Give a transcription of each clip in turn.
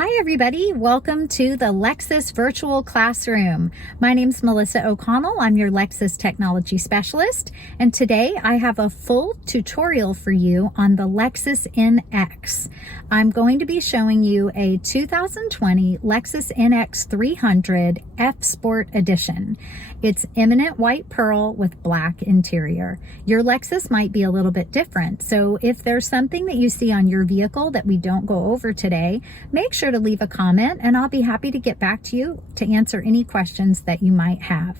Hi everybody, welcome to the Lexus Virtual Classroom. My name's Melissa O'Connell, I'm your Lexus Technology Specialist, and today I have a full tutorial for you on the Lexus NX. I'm going to be showing you a 2020 Lexus NX 300 F Sport Edition. It's eminent white pearl with black interior. Your Lexus might be a little bit different, so if there's something that you see on your vehicle that we don't go over today, make sure to leave a comment and I'll be happy to get back to you to answer any questions that you might have.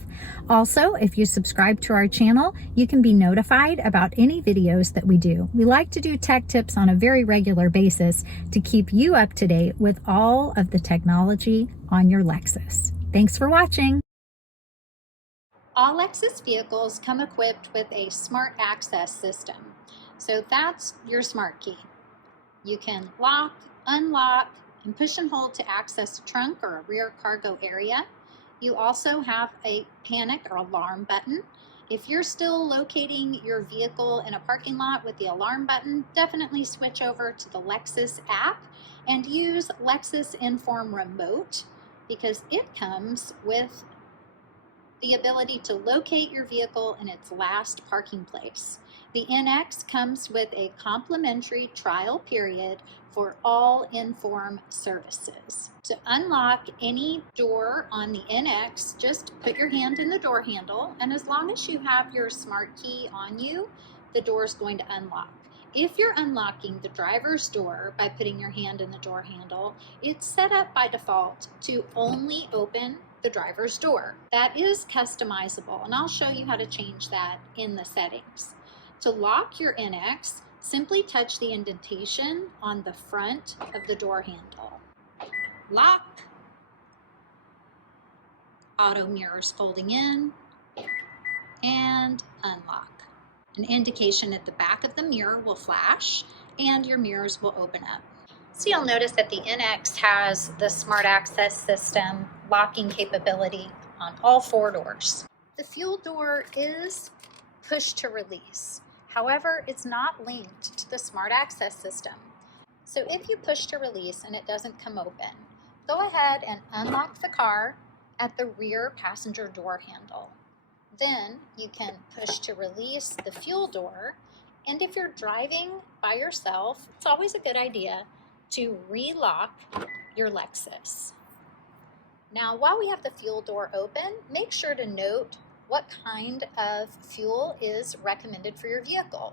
Also, if you subscribe to our channel, you can be notified about any videos that we do. We like to do tech tips on a very regular basis to keep you up to date with all of the technology on your Lexus. Thanks for watching. All Lexus vehicles come equipped with a smart access system. So that's your smart key. You can lock, unlock, and push and hold to access a trunk or a rear cargo area. You also have a panic or alarm button. If you're still locating your vehicle in a parking lot with the alarm button, definitely switch over to the Lexus app and use Lexus Enform Remote because it comes with the ability to locate your vehicle in its last parking place. The NX comes with a complimentary trial period for all Enform services. To unlock any door on the NX, just put your hand in the door handle, and as long as you have your smart key on you, the door is going to unlock. If you're unlocking the driver's door by putting your hand in the door handle, it's set up by default to only open the driver's door. That is customizable, and I'll show you how to change that in the settings. To lock your NX, simply touch the indentation on the front of the door handle. Lock. Auto mirrors folding in, and unlock. An indication at the back of the mirror will flash, and your mirrors will open up. So you'll notice that the NX has the smart access system locking capability on all four doors. The fuel door is push to release. However, it's not linked to the smart access system. So if you push to release and it doesn't come open, go ahead and unlock the car at the rear passenger door handle. Then you can push to release the fuel door. And if you're driving by yourself, it's always a good idea to relock your Lexus. Now, while we have the fuel door open, make sure to note what kind of fuel is recommended for your vehicle.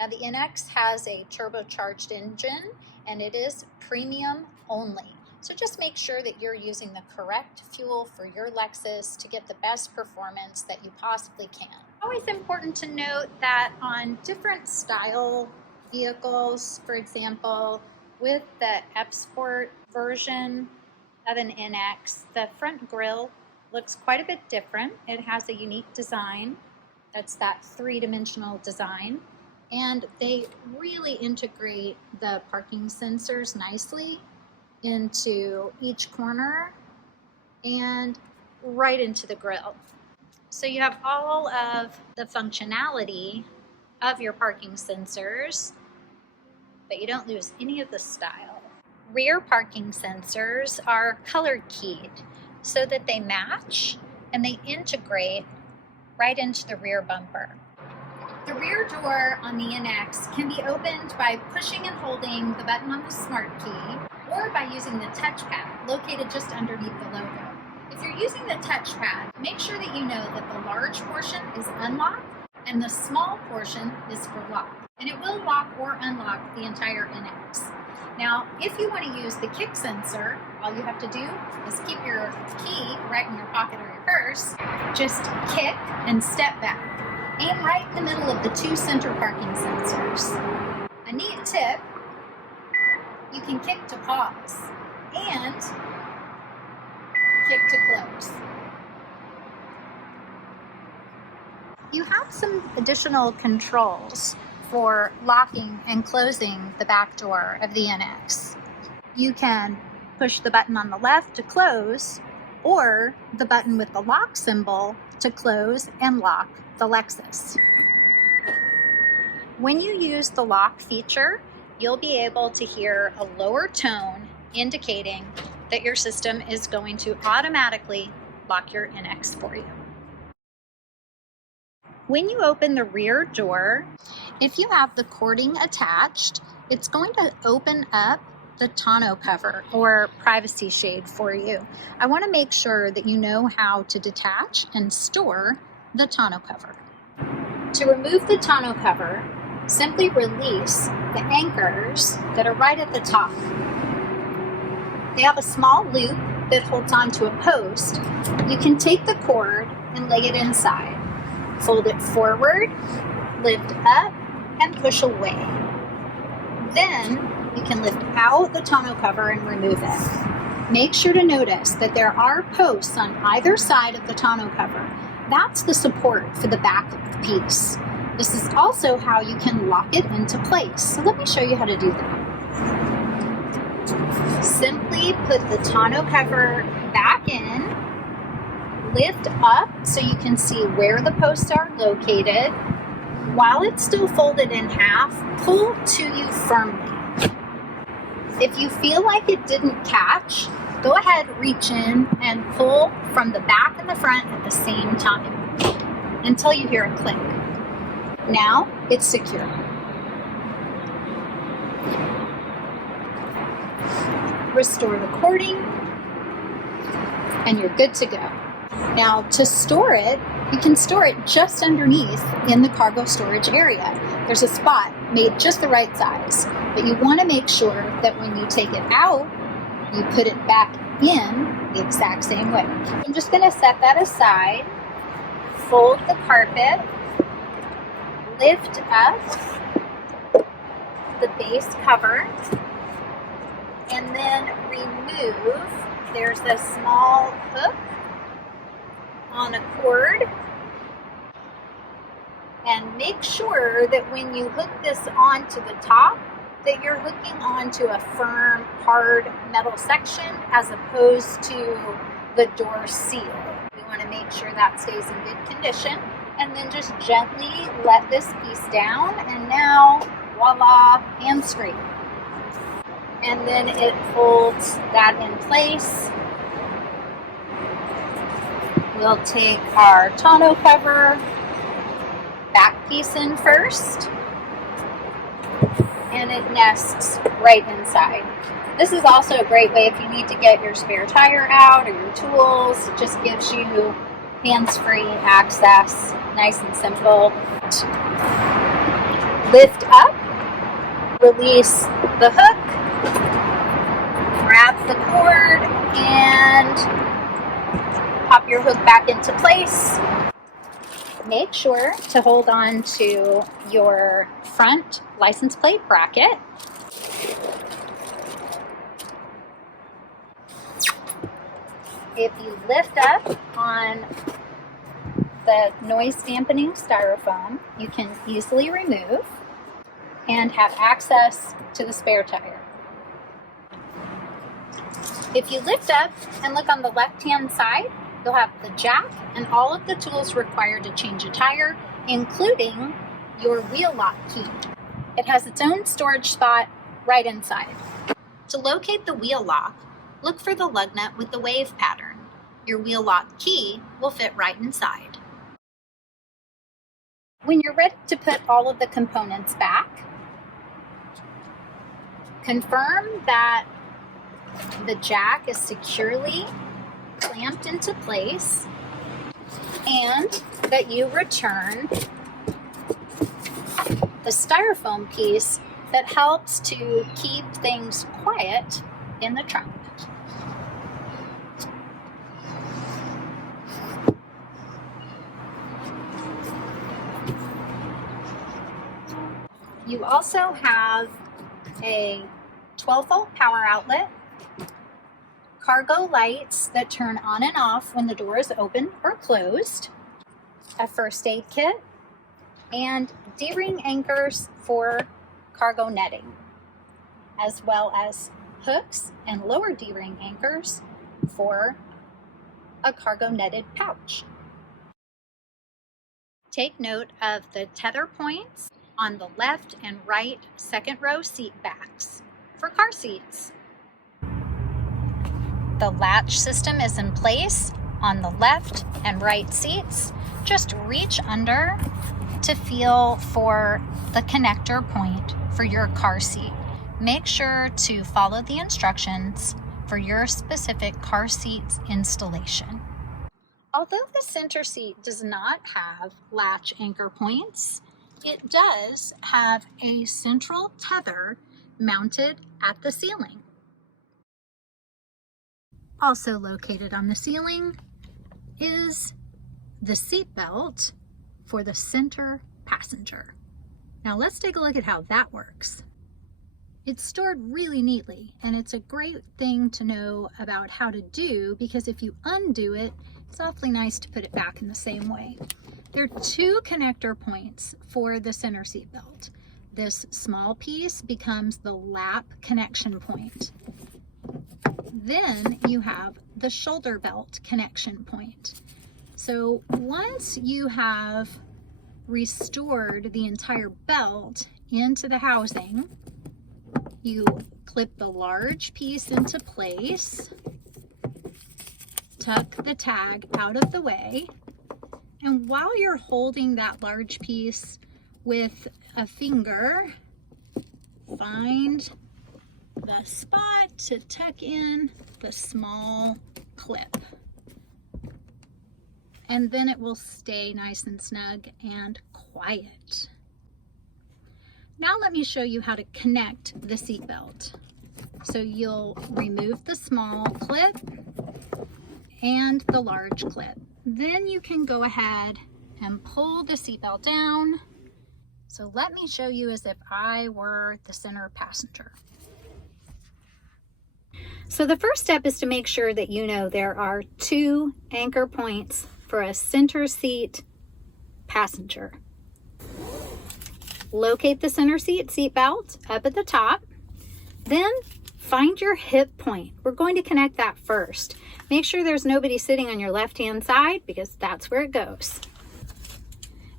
Now, the NX has a turbocharged engine and it is premium only. So just make sure that you're using the correct fuel for your Lexus to get the best performance that you possibly can. Always important to note that on different style vehicles, for example, with the F Sport version of an NX, the front grille looks quite a bit different. It has a unique design. That's that three-dimensional design. And they really integrate the parking sensors nicely into each corner and right into the grille. So you have all of the functionality of your parking sensors, but you don't lose any of the style. Rear parking sensors are color keyed so that they match and they integrate right into the rear bumper. The rear door on the NX can be opened by pushing and holding the button on the smart key or by using the touchpad located just underneath the logo. If you're using the touchpad, make sure that you know that the large portion is unlock and the small portion is for lock. And it will lock or unlock the entire NX. Now, if you want to use the kick sensor, all you have to do is keep your key right in your pocket or your purse, just kick and step back. Aim right in the middle of the two center parking sensors. A neat tip, you can kick to pause and kick to close. You have some additional controls for locking and closing the back door of the NX. You can push the button on the left to close, or the button with the lock symbol to close and lock the Lexus. When you use the lock feature, you'll be able to hear a lower tone indicating that your system is going to automatically lock your NX for you. When you open the rear door, if you have the cording attached, it's going to open up the tonneau cover or privacy shade for you. I want to make sure that you know how to detach and store the tonneau cover. To remove the tonneau cover, simply release the anchors that are right at the top. They have a small loop that holds onto a post. You can take the cord and lay it inside. Fold it forward, lift up, and push away. Then you can lift out the tonneau cover and remove it. Make sure to notice that there are posts on either side of the tonneau cover. That's the support for the back of the piece. This is also how you can lock it into place. So let me show you how to do that. Simply put the tonneau cover back in, lift up so you can see where the posts are located. While it's still folded in half, pull to you firmly. If you feel like it didn't catch, go ahead, reach in and pull from the back and the front at the same time until you hear a click. Now it's secure. Restore the cording and you're good to go. Now to store it, you can store it just underneath in the cargo storage area. There's a spot made just the right size, but you want to make sure that when you take it out, you put it back in the exact same way. I'm just going to set that aside, fold the carpet, lift up the base cover, and then remove. There's a small hook on a cord, and make sure that when you hook this onto the top that you're hooking onto a firm, hard metal section as opposed to the door seal. We want to make sure that stays in good condition, and then just gently let this piece down, and now voila, hands-free. And then it holds that in place. We'll take our tonneau cover, back piece in first, and it nests right inside. This is also a great way if you need to get your spare tire out or your tools. It just gives you hands-free access, nice and simple. Lift up, release the hook, grab the cord, and pop your hook back into place. Make sure to hold on to your front license plate bracket. If you lift up on the noise dampening styrofoam, you can easily remove and have access to the spare tire. If you lift up and look on the left-hand side, you'll have the jack and all of the tools required to change a tire, including your wheel lock key. It has its own storage spot right inside. To locate the wheel lock, look for the lug nut with the wave pattern. Your wheel lock key will fit right inside. When you're ready to put all of the components back, confirm that the jack is securely clamped into place and that you return the styrofoam piece that helps to keep things quiet in the trunk. You also have a 12-volt power outlet, cargo lights that turn on and off when the door is open or closed, a first aid kit, and D-ring anchors for cargo netting, as well as hooks and lower D-ring anchors for a cargo netted pouch. Take note of the tether points on the left and right second row seat backs for car seats. the latch system is in place on the left and right seats, just reach under to feel for the connector point for your car seat. Make sure to follow the instructions for your specific car seat's installation. Although the center seat does not have latch anchor points, it does have a central tether mounted at the ceiling. Also located on the ceiling is the seat belt for the center passenger. Now let's take a look at how that works. It's stored really neatly, and it's a great thing to know about how to do, because if you undo it, it's awfully nice to put it back in the same way. There are two connector points for the center seat belt. This small piece becomes the lap connection point. Then you have the shoulder belt connection point. So once you have restored the entire belt into the housing, you clip the large piece into place, tuck the tag out of the way, and while you're holding that large piece with a finger, find the spot to tuck in the small clip. And then it will stay nice and snug and quiet. Now let me show you how to connect the seat belt. So you'll remove the small clip and the large clip. Then you can go ahead and pull the seat belt down. So let me show you as if I were the center passenger. So the first step is to make sure that you know there are two anchor points for a center seat passenger. Locate the center seat belt up at the top. Then find your hip point. We're going to connect that first. Make sure there's nobody sitting on your left-hand side, because that's where it goes.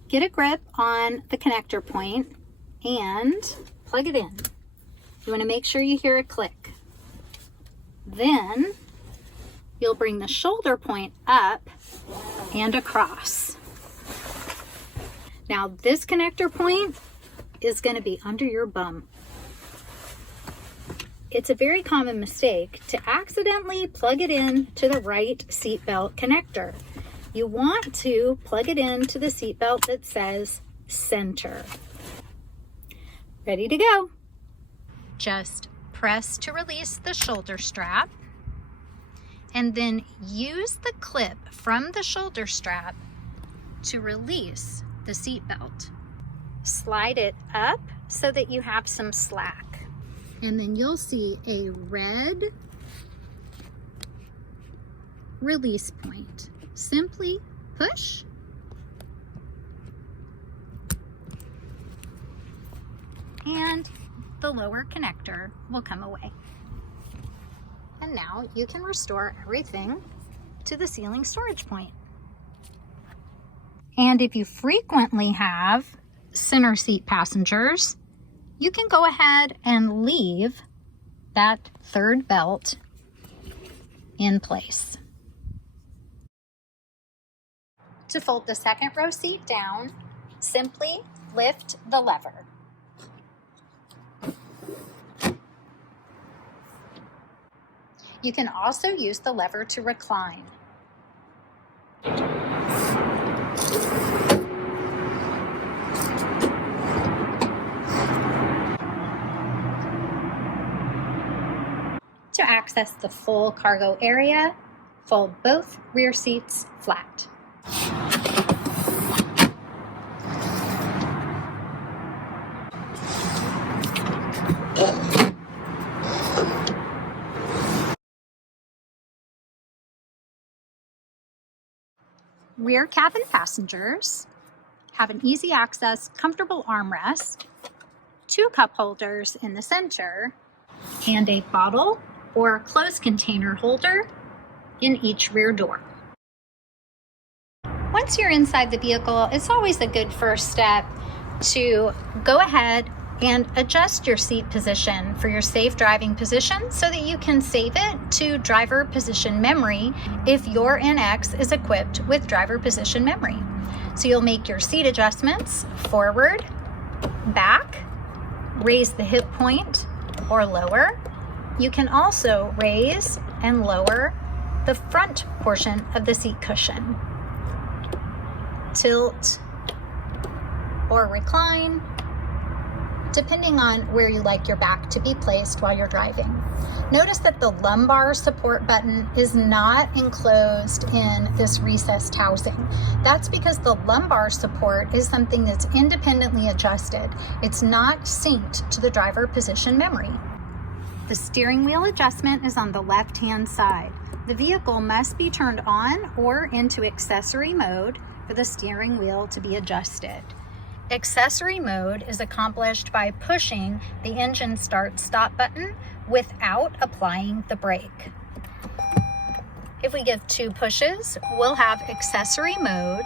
Get a grip on the connector point and plug it in. You want to make sure you hear a click. Then you'll bring the shoulder point up and across. Now this connector point is going to be under your bum. It's a very common mistake to accidentally plug it in to the right seatbelt connector. You want to plug it into the seatbelt that says center. Ready to go. Just press to release the shoulder strap, and then use the clip from the shoulder strap to release the seatbelt. Slide it up so that you have some slack, and then you'll see a red release point. Simply push and the lower connector will come away. And now you can restore everything to the ceiling storage point. And if you frequently have center seat passengers, you can go ahead and leave that third belt in place. To fold the second row seat down, simply lift the lever. You can also use the lever to recline. To access the full cargo area, fold both rear seats flat. Rear cabin passengers have an easy access, comfortable armrest, 2 cup holders in the center, and a bottle or clothes container holder in each rear door. Once you're inside the vehicle, it's always a good first step to go ahead and adjust your seat position for your safe driving position so that you can save it to driver position memory if your NX is equipped with driver position memory. So you'll make your seat adjustments forward, back, raise the hip point or lower. You can also raise and lower the front portion of the seat cushion, tilt or recline, depending on where you like your back to be placed while you're driving. Notice that the lumbar support button is not enclosed in this recessed housing. That's because the lumbar support is something that's independently adjusted. It's not synced to the driver position memory. The steering wheel adjustment is on the left-hand side. The vehicle must be turned on or into accessory mode for the steering wheel to be adjusted. Accessory mode is accomplished by pushing the engine start-stop button without applying the brake. If we give 2 pushes, we'll have accessory mode,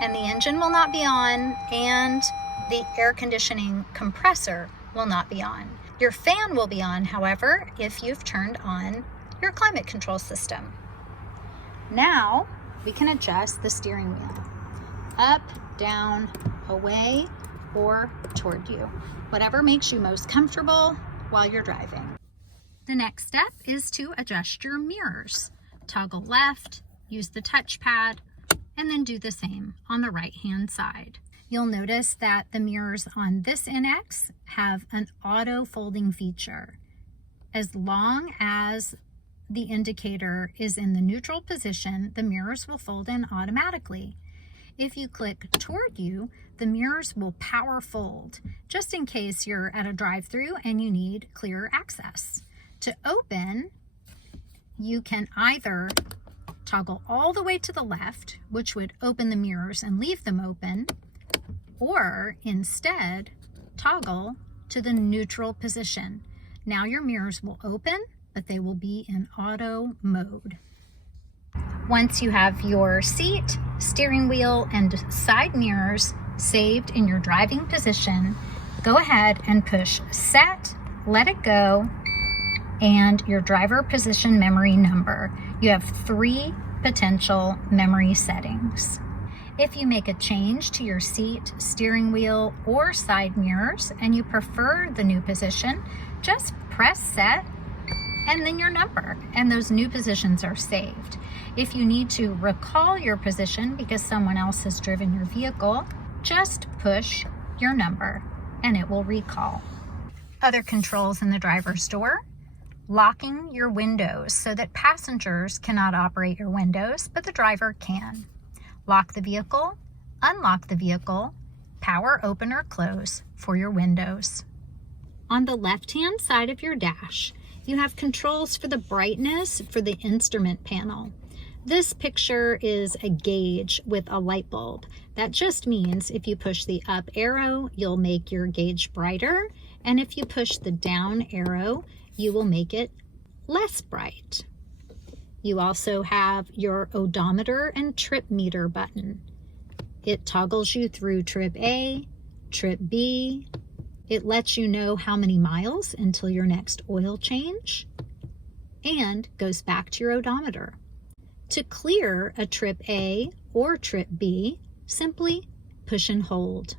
and the engine will not be on, and the air conditioning compressor will not be on. Your fan will be on, however, if you've turned on your climate control system. Now we can adjust the steering wheel up, down, away, or toward you, whatever makes you most comfortable while you're driving. The next step is to adjust your mirrors. Toggle left, use the touchpad, and then do the same on the right-hand side. You'll notice that the mirrors on this NX have an auto folding feature. As long as the indicator is in the neutral position, the mirrors will fold in automatically. If you click toward you, the mirrors will power fold, just in case you're at a drive-through and you need clear access. To open, you can either toggle all the way to the left, which would open the mirrors and leave them open, or instead toggle to the neutral position. Now your mirrors will open, but they will be in auto mode. Once you have your seat, steering wheel, and side mirrors saved in your driving position, go ahead and push set, let it go, and your driver position memory number. You have 3 potential memory settings. If you make a change to your seat, steering wheel, or side mirrors, and you prefer the new position, just press set and then your number, and those new positions are saved. If you need to recall your position because someone else has driven your vehicle, just push your number and it will recall. Other controls in the driver's door: locking your windows so that passengers cannot operate your windows, but the driver can. Lock the vehicle, unlock the vehicle, power open or close for your windows. On the left-hand side of your dash, you have controls for the brightness for the instrument panel. This picture is a gauge with a light bulb. That just means if you push the up arrow, you'll make your gauge brighter, and if you push the down arrow, you will make it less bright. You also have your odometer and trip meter button. It toggles you through trip A, trip B. It lets you know how many miles until your next oil change, and goes back to your odometer. To clear a trip A or trip B, simply push and hold.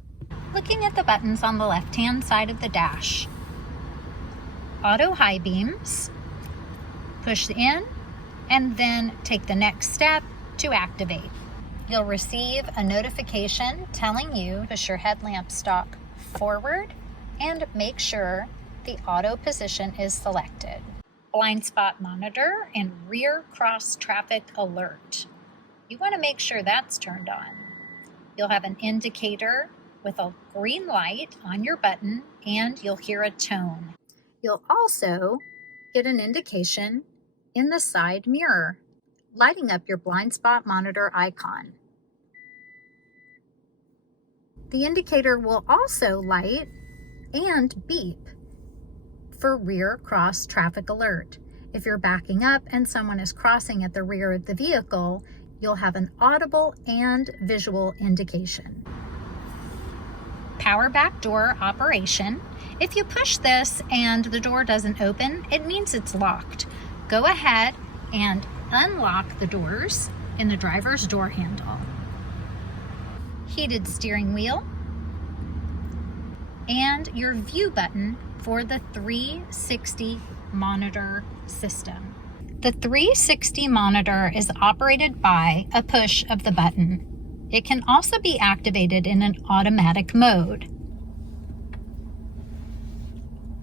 Looking at the buttons on the left-hand side of the dash, auto high beams, push in, and then take the next step to activate. You'll receive a notification telling you to push your headlamp stalk forward and make sure the auto position is selected. Blind spot monitor and rear cross traffic alert. You want to make sure that's turned on. You'll have an indicator with a green light on your button, and you'll hear a tone. You'll also get an indication in the side mirror, lighting up your blind spot monitor icon. The indicator will also light and beep for rear cross traffic alert. If you're backing up and someone is crossing at the rear of the vehicle, you'll have an audible and visual indication. power back door operation. If you push this and the door doesn't open, it means it's locked. Go ahead and unlock the doors in the driver's door handle. Heated steering wheel, and your view button for the 360 monitor system. The 360 monitor is operated by a push of the button. It can also be activated in an automatic mode.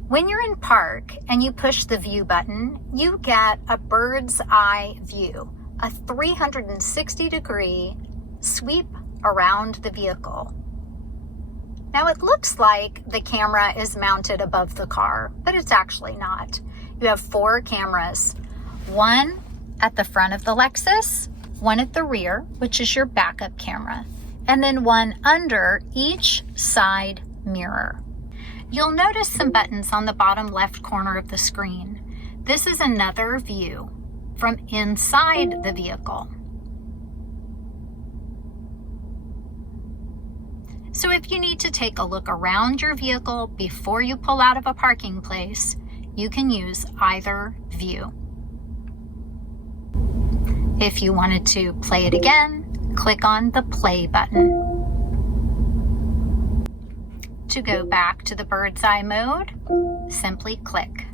When you're in park and you push the view button, you get a bird's eye view, a 360-degree sweep around the vehicle. Now it looks like the camera is mounted above the car, but it's actually not. You have 4 cameras, one at the front of the Lexus, one at the rear, which is your backup camera, and then one under each side mirror. You'll notice some buttons on the bottom left corner of the screen. This is another view from inside the vehicle. So if you need to take a look around your vehicle before you pull out of a parking place, you can use either view. If you wanted to play it again, click on the play button. To go back to the bird's eye mode, simply click.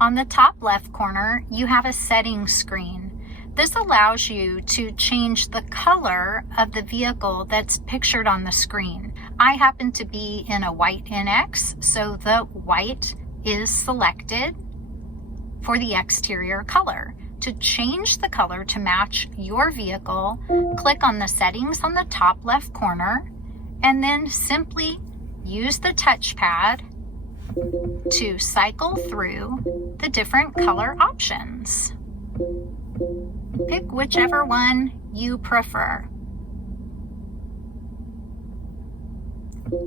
On the top left corner, you have a settings screen. This allows you to change the color of the vehicle that's pictured on the screen. I happen to be in a white NX, so the white is selected for the exterior color. To change the color to match your vehicle, click on the settings on the top left corner and then simply use the touchpad to cycle through the different color options. Pick whichever one you prefer.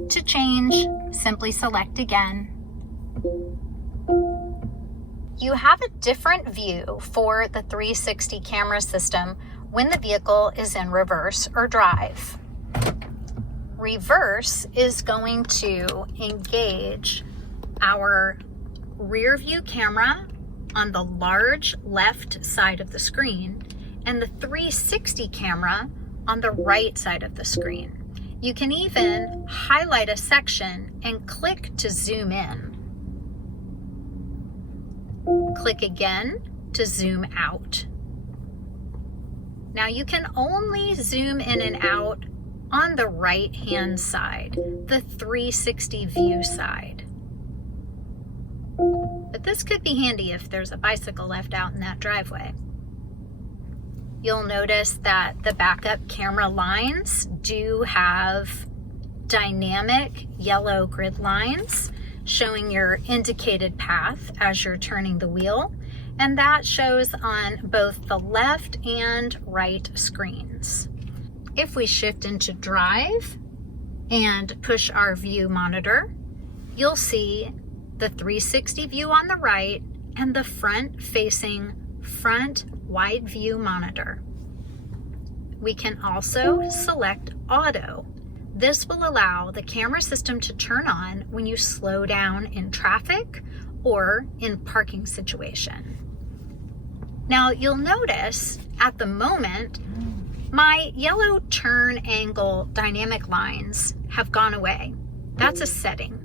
To change, simply select again. You have a different view for the 360 camera system when the vehicle is in reverse or drive. Reverse is going to engage our rear view camera on the large left side of the screen and the 360 camera on the right side of the screen. You can even highlight a section and click to zoom in. Click again to zoom out. Now you can only zoom in and out on the right hand side, the 360 view side. But this could be handy if there's a bicycle left out in that driveway. You'll notice that the backup camera lines do have dynamic yellow grid lines showing your indicated path as you're turning the wheel, and that shows on both the left and right screens. If we shift into drive and push our view monitor, you'll see the 360 view on the right and the front-facing front wide view monitor. We can also select auto. This will allow the camera system to turn on when you slow down in traffic or in parking situation. Now you'll notice at the moment, my yellow turn angle dynamic lines have gone away. That's a setting.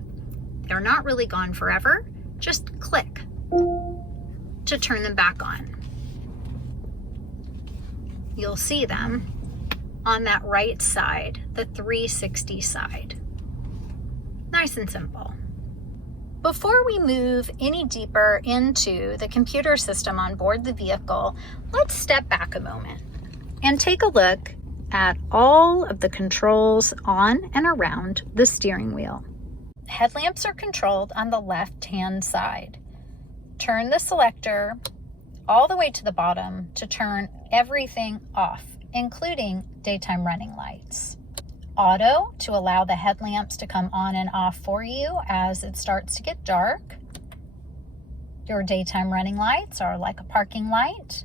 They're not really gone forever. Just click to turn them back on. You'll see them on that right side, the 360 side. Nice and simple. Before we move any deeper into the computer system on board the vehicle, let's step back a moment and take a look at all of the controls on and around the steering wheel. Headlamps are controlled on the left-hand side. Turn the selector all the way to the bottom to turn everything off, including daytime running lights. Auto to allow the headlamps to come on and off for you as it starts to get dark. Your daytime running lights are like a parking light.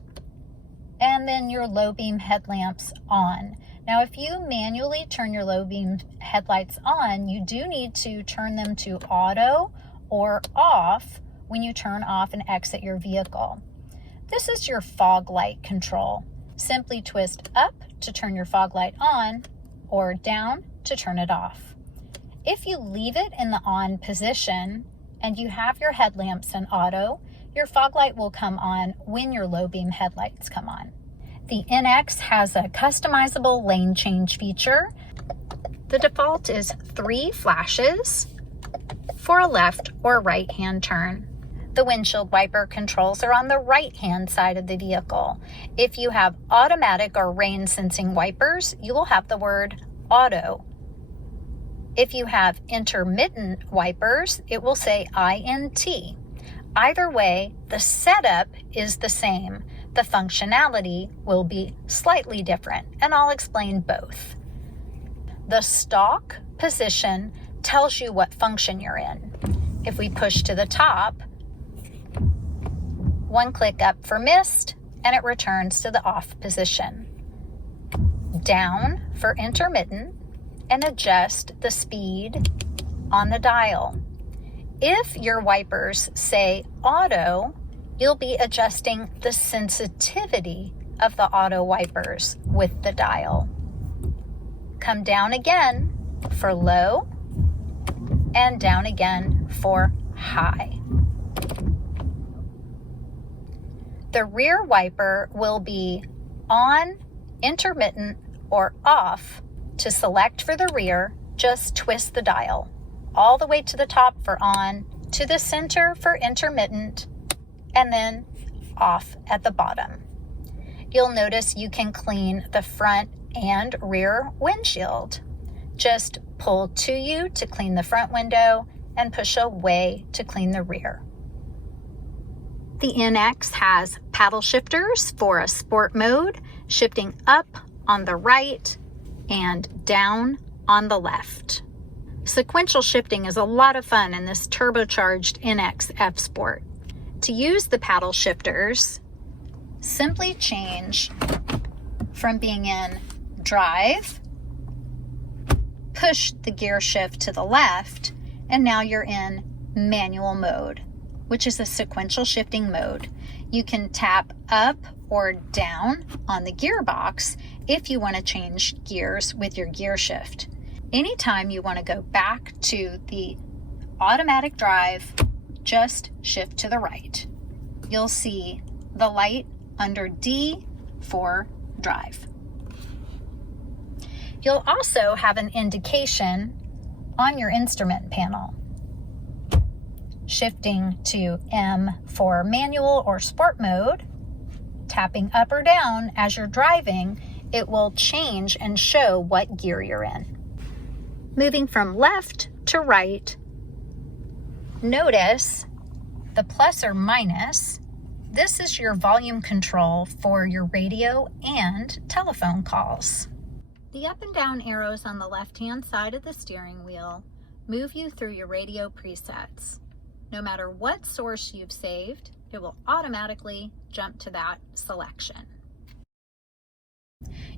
And then your low beam headlamps on. Now, if you manually turn your low beam headlights on, you do need to turn them to auto or off when you turn off and exit your vehicle. This is your fog light control. Simply twist up to turn your fog light on or down to turn it off. If you leave it in the on position and you have your headlamps in auto, your fog light will come on when your low beam headlights come on. The NX has a customizable lane change feature. The default is 3 flashes for a left or right hand turn. The windshield wiper controls are on the right hand side of the vehicle. If you have automatic or rain sensing wipers, you will have the word auto. If you have intermittent wipers, it will say INT. Either way, the setup is the same. The functionality will be slightly different, and I'll explain both. The stock position tells you what function you're in. If we push to the top, 1 click up for mist, and it returns to the off position. Down for intermittent, and adjust the speed on the dial. If your wipers say auto, you'll be adjusting the sensitivity of the auto wipers with the dial. Come down again for low, and down again for high. The rear wiper will be on, intermittent, or off. To select for the rear, just twist the dial all the way to the top for on, to the center for intermittent, and then off at the bottom. You'll notice you can clean the front and rear windshield. Just pull to you to clean the front window and push away to clean the rear. The NX has paddle shifters for a sport mode, shifting up on the right and down on the left. Sequential shifting is a lot of fun in this turbocharged NX F Sport. To use the paddle shifters, simply change from being in drive, push the gear shift to the left, and now you're in manual mode, which is a sequential shifting mode. You can tap up or down on the gearbox if you want to change gears with your gear shift. Anytime you want to go back to the automatic drive, just shift to the right. You'll see the light under D for drive. You'll also have an indication on your instrument panel. Shifting to M for manual or sport mode, tapping up or down as you're driving, it will change and show what gear you're in. Moving from left to right, notice the plus or minus. This is your volume control for your radio and telephone calls. The up and down arrows on the left-hand side of the steering wheel move you through your radio presets. No matter what source you've saved, it will automatically jump to that selection.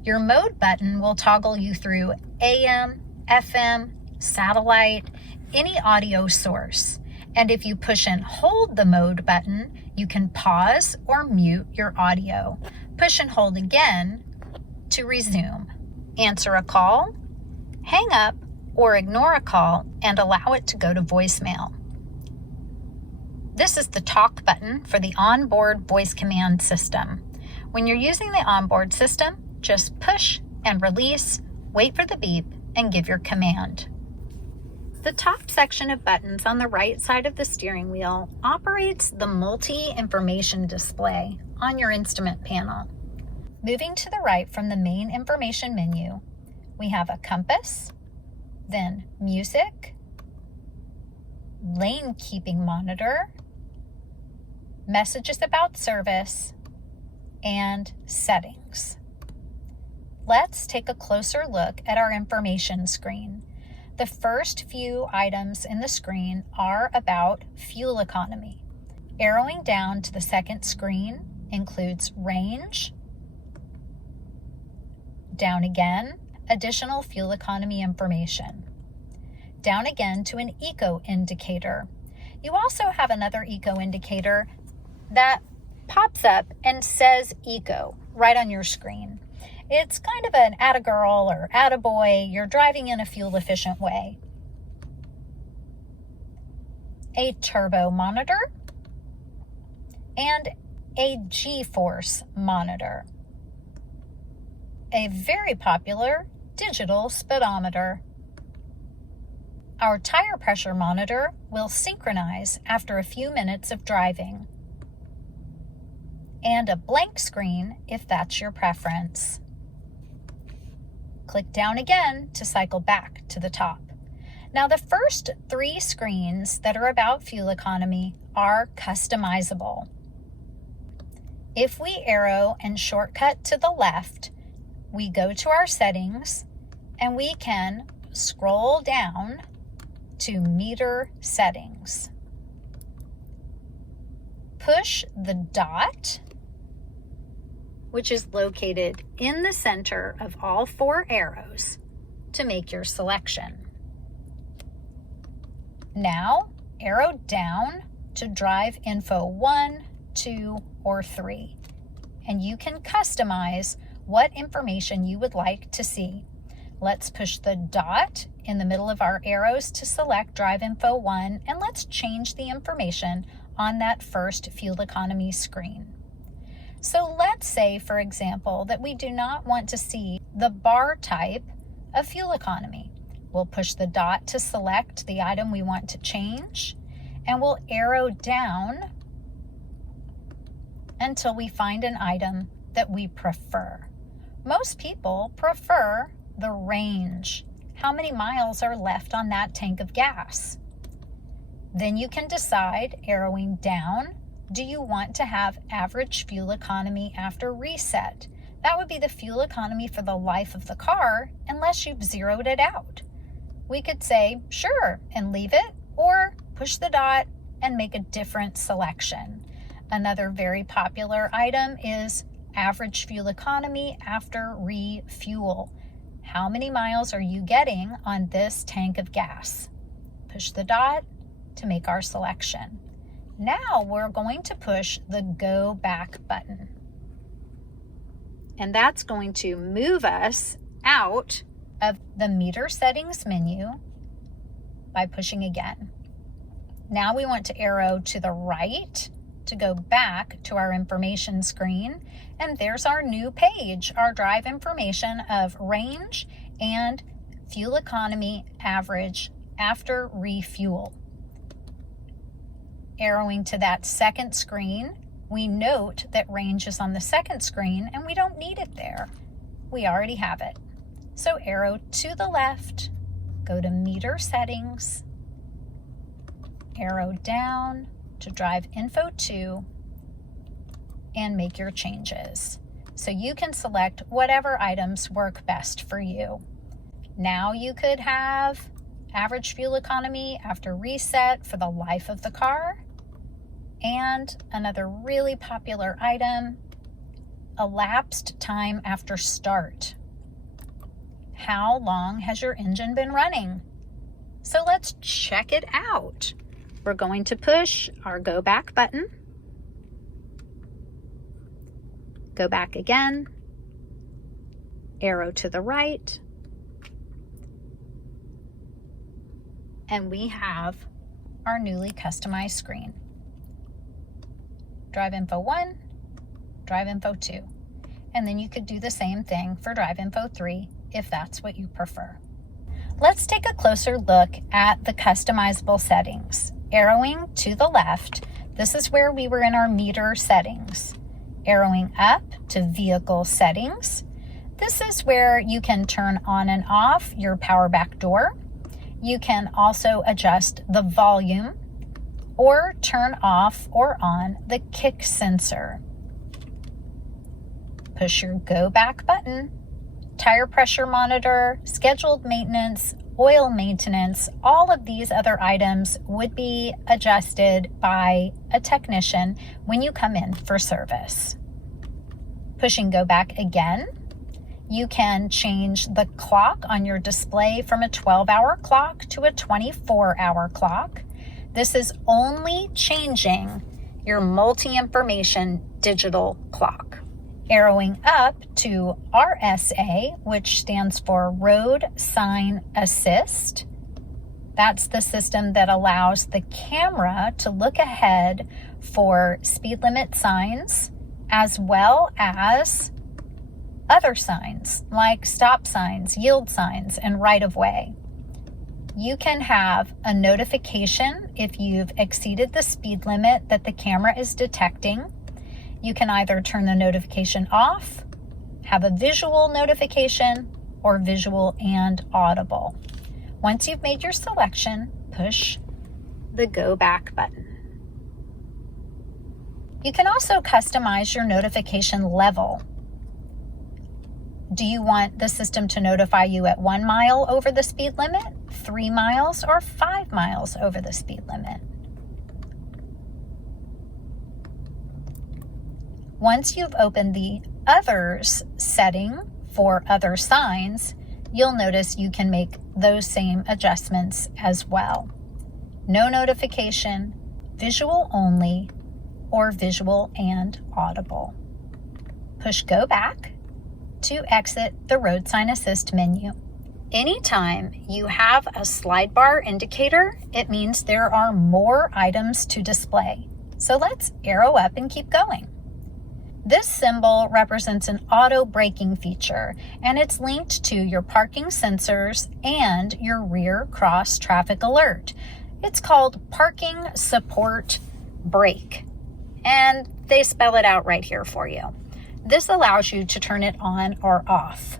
Your mode button will toggle you through AM, FM, satellite, any audio source. And if you push and hold the mode button, you can pause or mute your audio. Push and hold again to resume. Answer a call, hang up, or ignore a call and allow it to go to voicemail. This is the talk button for the onboard voice command system. When you're using the onboard system, just push and release, wait for the beep, and give your command. The top section of buttons on the right side of the steering wheel operates the multi-information display on your instrument panel. Moving to the right from the main information menu, we have a compass, then music, lane keeping monitor, messages about service, and settings. Let's take a closer look at our information screen. The first few items in the screen are about fuel economy. Arrowing down to the second screen includes range, Down again, additional fuel economy information. Down again to an eco indicator. You also have another eco indicator that pops up and says eco right on your screen. It's kind of an atta girl or atta boy, you're driving in a fuel efficient way. A turbo monitor and a G-force monitor. A very popular digital speedometer. Our tire pressure monitor will synchronize after a few minutes of driving. And a blank screen if that's your preference. Click down again to cycle back to the top. Now the first 3 screens that are about fuel economy are customizable. If we arrow and shortcut to the left, we go to our settings and we can scroll down to meter settings. Push the dot, which is located in the center of all 4 arrows, to make your selection. Now, arrow down to drive info 1, 2, or 3, and you can customize what information you would like to see. Let's push the dot in the middle of our arrows to select drive info 1, and let's change the information on that first fuel economy screen. So let's say, for example, that we do not want to see the bar type of fuel economy. We'll push the dot to select the item we want to change, and we'll arrow down until we find an item that we prefer. Most people prefer the range. How many miles are left on that tank of gas? Then you can decide, arrowing down, do you want to have average fuel economy after reset? That would be the fuel economy for the life of the car unless you've zeroed it out. We could say, sure, and leave it, or push the dot and make a different selection. Another very popular item is average fuel economy after refuel. How many miles are you getting on this tank of gas? Push the dot to make our selection. Now we're going to push the go back button. And that's going to move us out of the meter settings menu by pushing again. Now we want to arrow to the right to go back to our information screen, and there's our new page, our drive information of range and fuel economy average after refuel. Arrowing to that second screen, we note that range is on the second screen and we don't need it there. We already have it. So arrow to the left, go to meter settings, arrow down to drive info 2, and make your changes. So you can select whatever items work best for you. Now you could have average fuel economy after reset for the life of the car, and another really popular item, elapsed time after start. How long has your engine been running? So let's check it out. We're going to push our go back button, go back again, arrow to the right, and we have our newly customized screen. Drive info 1, drive info 2. And then you could do the same thing for drive info 3 if that's what you prefer. Let's take a closer look at the customizable settings. Arrowing to the left, this is where we were in our meter settings. Arrowing up to vehicle settings, this is where you can turn on and off your power back door. You can also adjust the volume or turn off or on the kick sensor. Push your go back button, tire pressure monitor, scheduled maintenance, oil maintenance, all of these other items would be adjusted by a technician when you come in for service. Pushing go back again, You can change the clock on your display from a 12-hour clock to a 24-hour clock. This is only changing your multi-information digital clock. Arrowing up to RSA, which stands for Road Sign Assist. That's the system that allows the camera to look ahead for speed limit signs, as well as other signs like stop signs, yield signs, and right-of-way. You can have a notification if you've exceeded the speed limit that the camera is detecting. You can either turn the notification off, have a visual notification, or visual and audible. Once you've made your selection, push the Go Back button. You can also customize your notification level. Do you want the system to notify you at 1 mile over the speed limit, 3 miles, or 5 miles over the speed limit? Once you've opened the Others setting for other signs, you'll notice you can make those same adjustments as well. No notification, visual only, or visual and audible. Push Go Back to exit the Road Sign Assist menu. Anytime you have a slide bar indicator, it means there are more items to display. So let's arrow up and keep going. This symbol represents an auto braking feature, and it's linked to your parking sensors and your rear cross traffic alert. It's called Parking Support Brake, and they spell it out right here for you. This allows you to turn it on or off.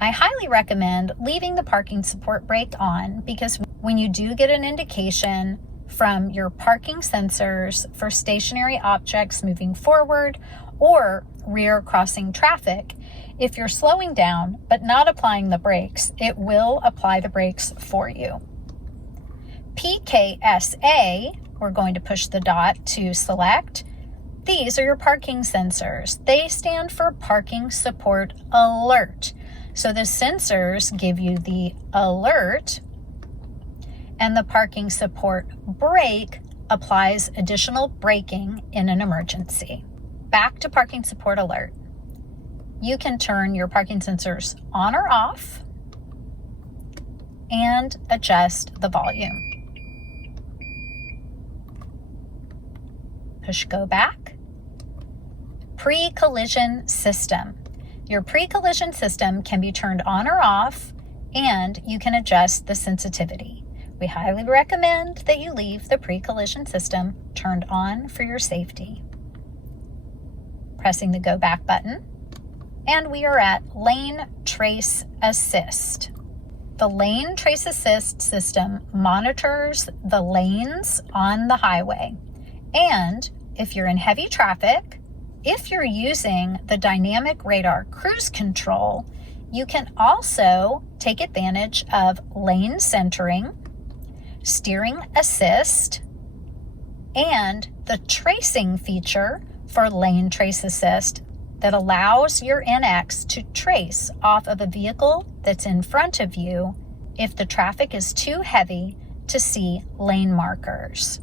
I highly recommend leaving the parking support brake on, because when you do get an indication from your parking sensors for stationary objects moving forward or rear crossing traffic, if you're slowing down but not applying the brakes, it will apply the brakes for you. PKSA, we're going to push the dot to select. These are your parking sensors. They stand for Parking Support Alert. So the sensors give you the alert, and the parking support brake applies additional braking in an emergency. Back to Parking Support Alert. You can turn your parking sensors on or off and adjust the volume. Push Go Back. Pre-collision system. Your pre-collision system can be turned on or off, and you can adjust the sensitivity. We highly recommend that you leave the pre-collision system turned on for your safety. Pressing the Go Back button, and we are at Lane Trace Assist. The Lane Trace Assist system monitors the lanes on the highway, and if you're in heavy traffic, if you're using the dynamic radar cruise control, you can also take advantage of lane centering, steering assist, and the tracing feature for Lane Trace Assist that allows your NX to trace off of a vehicle that's in front of you if the traffic is too heavy to see lane markers.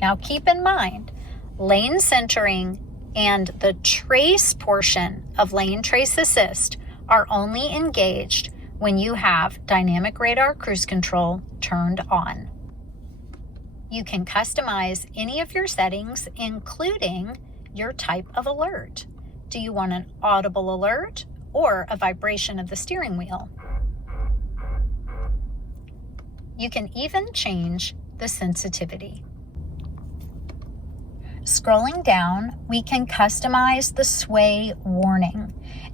Now keep in mind, lane centering and the trace portion of Lane Trace Assist are only engaged when you have dynamic radar cruise control turned on. You can customize any of your settings, including your type of alert. Do you want an audible alert or a vibration of the steering wheel? You can even change the sensitivity. Scrolling down, we can customize the sway warning.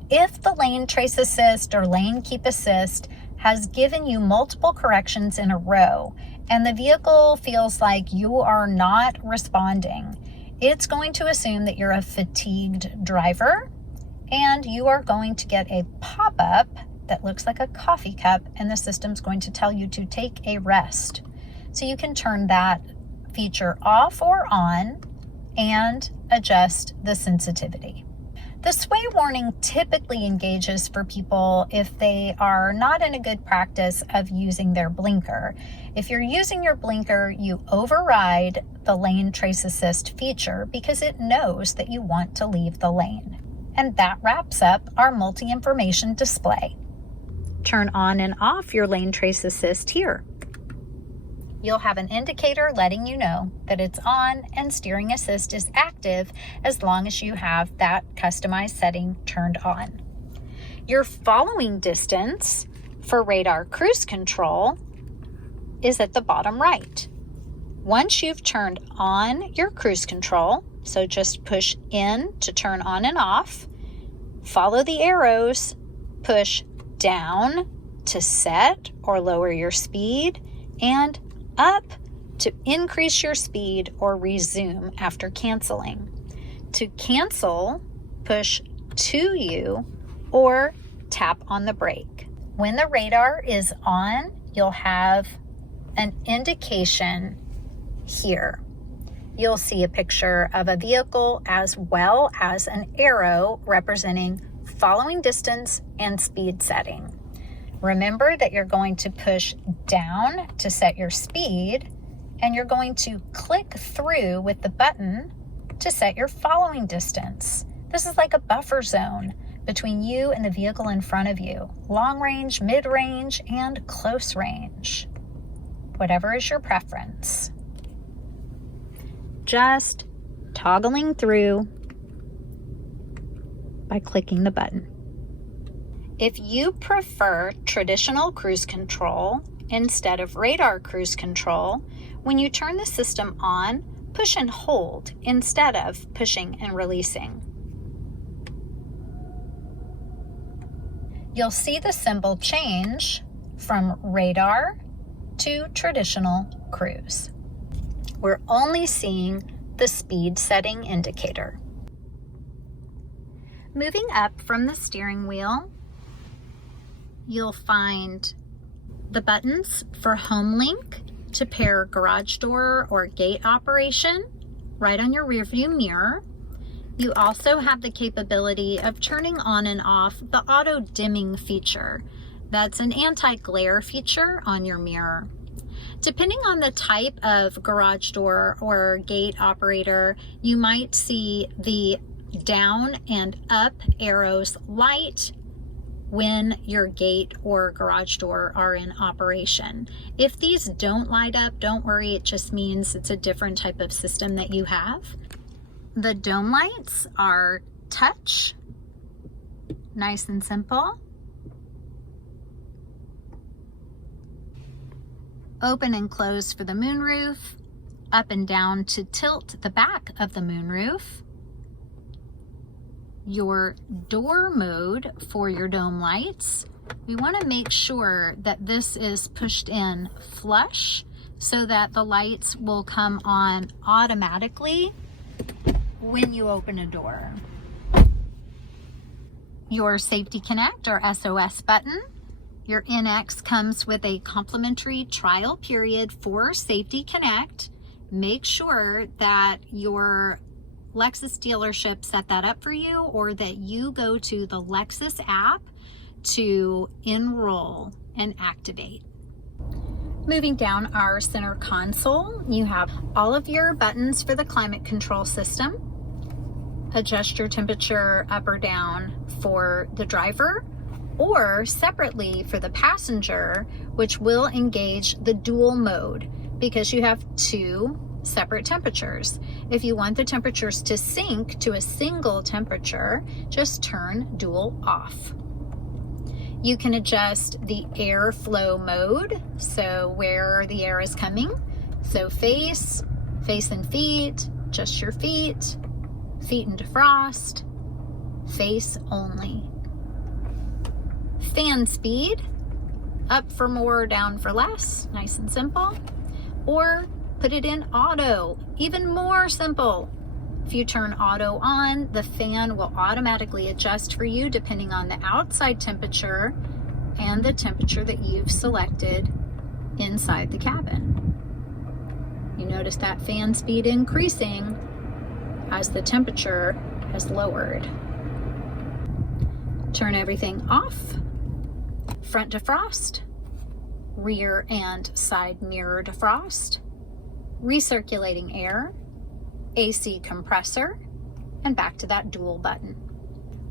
If the Lane Trace Assist or Lane Keep Assist has given you multiple corrections in a row and the vehicle feels like you are not responding, it's going to assume that you're a fatigued driver, and you are going to get a pop-up that looks like a coffee cup, and the system's going to tell you to take a rest. So you can turn that feature off or on and adjust the sensitivity. The sway warning typically engages for people if they are not in a good practice of using their blinker. If you're using your blinker, you override the lane trace assist feature because it knows that you want to leave the lane. And that wraps up our multi-information display. Turn on and off your lane trace assist here. You'll have an indicator letting you know that it's on and steering assist is active as long as you have that customized setting turned on. Your following distance for radar cruise control is at the bottom right. Once you've turned on your cruise control, so just push in to turn on and off, follow the arrows, push down to set or lower your speed, and up to increase your speed or resume after canceling. To cancel, push 2U or tap on the brake. When the radar is on, you'll have an indication here. You'll see a picture of a vehicle as well as an arrow representing following distance and speed setting. Remember that you're going to push down to set your speed, and you're going to click through with the button to set your following distance. This is like a buffer zone between you and the vehicle in front of you. Long range, mid range, and close range. Whatever is your preference. Just toggling through by clicking the button. If you prefer traditional cruise control instead of radar cruise control, when you turn the system on, push and hold instead of pushing and releasing. You'll see the symbol change from radar to traditional cruise. We're only seeing the speed setting indicator. Moving up from the steering wheel, you'll find the buttons for HomeLink to pair garage door or gate operation right on your rearview mirror. You also have the capability of turning on and off the auto dimming feature. That's an anti-glare feature on your mirror. Depending on the type of garage door or gate operator, you might see the down and up arrows light when your gate or garage door are in operation. If these don't light up, don't worry, it just means it's a different type of system that you have. The dome lights are touch, nice and simple. Open and close for the moonroof, up and down to tilt the back of the moonroof. Your door mode for your dome lights, we want to make sure that this is pushed in flush so that the lights will come on automatically when you open a door. Your Safety Connect or SOS button. Your NX comes with a complimentary trial period for Safety Connect. Make sure that your Lexus dealership set that up for you, or that you go to the Lexus app to enroll and activate. Moving down our center console, you have all of your buttons for the climate control system. Adjust your temperature up or down for the driver, or separately for the passenger, which will engage the dual mode because you have two separate temperatures. If you want the temperatures to sync to a single temperature, just turn dual off. You can adjust the airflow mode, so where the air is coming. So face and feet, just your feet and defrost, face only. Fan speed, up for more, down for less, nice and simple. Or put it in auto, even more simple. If you turn auto on, the fan will automatically adjust for you depending on the outside temperature and the temperature that you've selected inside the cabin. You notice that fan speed increasing as the temperature has lowered. Turn everything off. Front defrost, rear and side mirror defrost, recirculating air, AC compressor, and back to that dual button.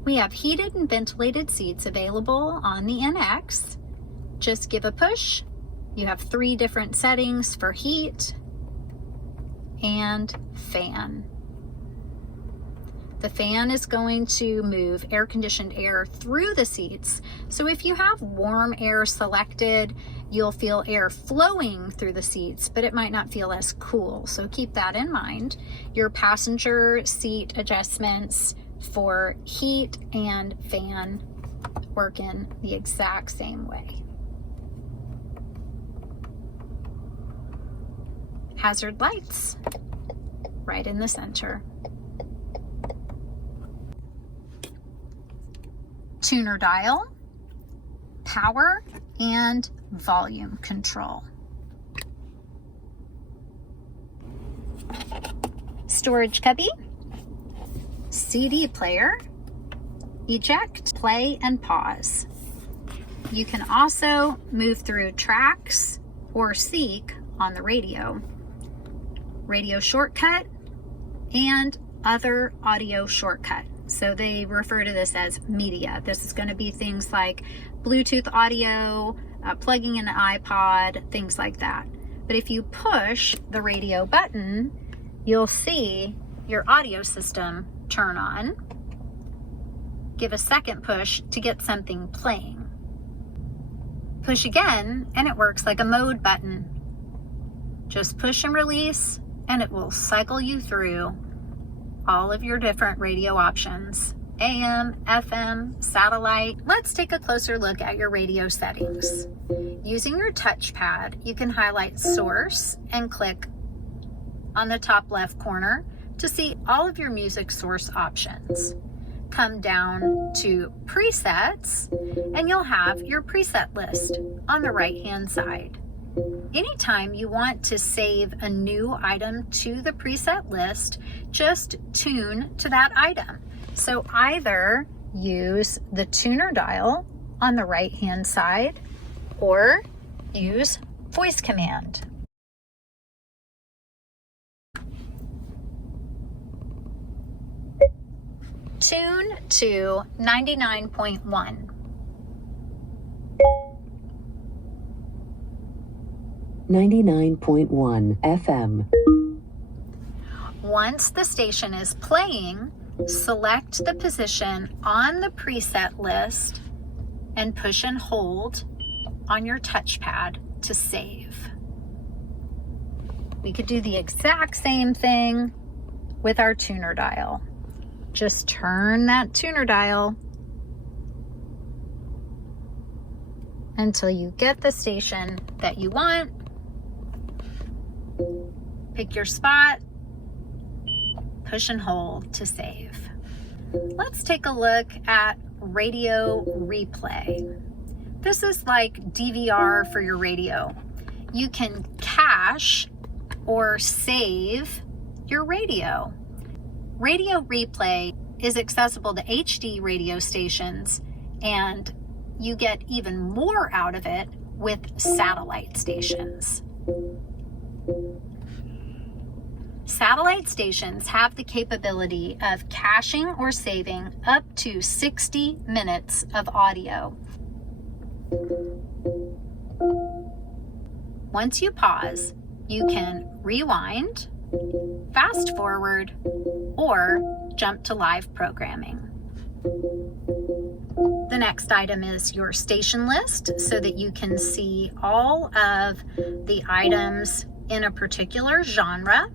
We have heated and ventilated seats available on the NX. Just give a push. You have 3 different settings for heat and fan. The fan is going to move air-conditioned air through the seats. So if you have warm air selected, you'll feel air flowing through the seats, but it might not feel as cool. So keep that in mind. Your passenger seat adjustments for heat and fan work in the exact same way. Hazard lights right in the center. Tuner dial, power, and volume control. Storage cubby, CD player, eject, play, and pause. You can also move through tracks or seek on the radio shortcut, and other audio shortcut. So they refer to this as media. This is going to be things like Bluetooth audio, plugging in an iPod, things like that. But if you push the radio button, you'll see your audio system turn on. Give a second push to get something playing. Push again, and it works like a mode button. Just push and release, and it will cycle you through all of your different radio options, AM, FM, satellite. Let's take a closer look at your radio settings. Using your touchpad, you can highlight source and click on the top left corner to see all of your music source options. Come down to presets, and you'll have your preset list on the right-hand side. Anytime you want to save a new item to the preset list, just tune to that item. So either use the tuner dial on the right-hand side or use voice command. Tune to 99.1. FM. Once the station is playing, select the position on the preset list and push and hold on your touchpad to save. We could do the exact same thing with our tuner dial. Just turn that tuner dial until you get the station that you want. Pick your spot, push and hold to save. Let's take a look at radio replay. This is like DVR for your radio. You can cache or save your radio. Radio replay is accessible to HD radio stations, and you get even more out of it with satellite stations. Satellite stations have the capability of caching or saving up to 60 minutes of audio. Once you pause, you can rewind, fast forward, or jump to live programming. The next item is your station list so that you can see all of the items in a particular genre.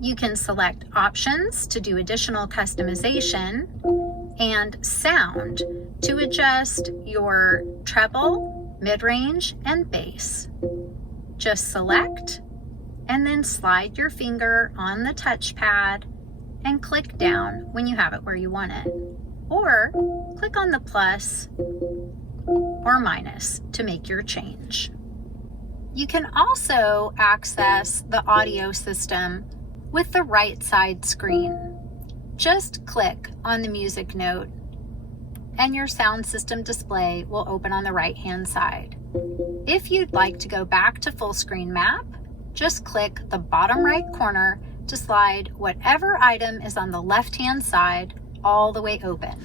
You can select options to do additional customization and sound to adjust your treble, mid-range, and bass. Just select and then slide your finger on the touchpad and click down when you have it where you want it. Or click on the plus or minus to make your change. You can also access the audio system with the right side screen. just click on the music note and your sound system display will open on the right-hand side. If you'd like to go back to full screen map, just click the bottom right corner to slide whatever item is on the left-hand side all the way open.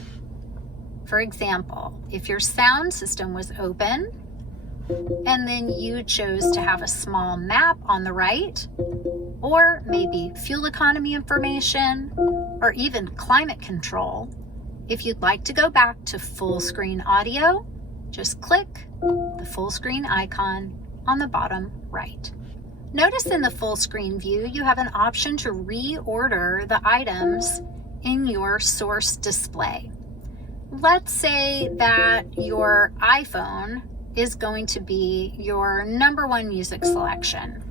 For example, if your sound system was open and then you chose to have a small map on the right, or maybe fuel economy information, or even climate control, if you'd like to go back to full screen audio, just click the full screen icon on the bottom right. Notice in the full screen view, you have an option to reorder the items in your source display. Let's say that your iPhone is going to be your #1 music selection.